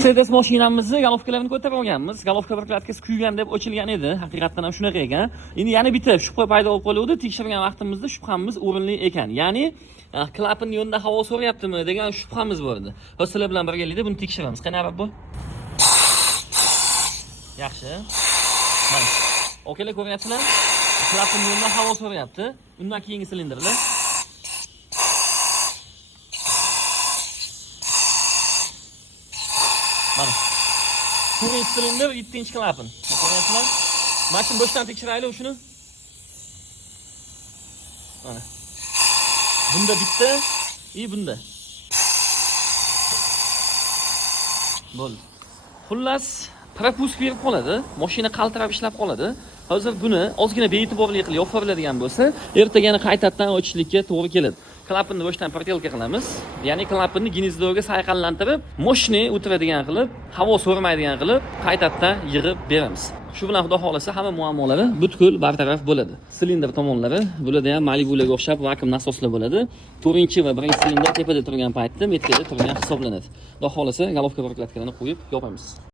Mercedes mashinamizni galovkalarini ko'tarib olganmiz. Galovka prokladkasi kuygan deb ochilgan edi. Haqiqatan ham shunaqa ekan. Endi yana bitta shubha paydo bo'lib qoluvdi. Tekshirgan vaqtimizda shubhamiz o'rinli ekan. Ya'ni klapan yonida havo so'rayaptimi degan shubhamiz bor edi. Hozir sizlar bilan birgalikda buni tekshiramiz. Qani bu? Yaxshi. Mana. Okalar ko'ryapsizlar? Klapan yonida havo so'rayapti. Undan keyingi silindrlar. Mana. 4-silindr, 7-klapan. Ko'ryapsizlar? Maksim boshdan tekshiraylik shuni. Mana. Bunda bitta, bunda. Bo'ldi. Xullas, propust berib qoladi. Mashina qaltirab ishlab qoladi. Hozir buni ozgina bee'tiborli qilib yopib beriladigan bo'lsa, ertagani qaytadan ochishlikka to'g'ri keladi. Klapanni boshdan protelka qilamiz. Ya'ni klapanni gnezdovga sayqallantirib, mashina o'tiradigan qilib, havo so'rmaydigan qilib, qaytadan yig'ib beramiz. Shu bilan xudo xolasa hamma muammolari butkul bartaraf bo'ladi. Silindr tomonlari bularda ham Malibularga o'xshab vakuum nasoslar bo'ladi. 4-chi va 1-silindr tepada turgan paytda metkada turgan hisoblanadi. Xudo xolasa galovka prokladkalarini qo'yib yopamiz.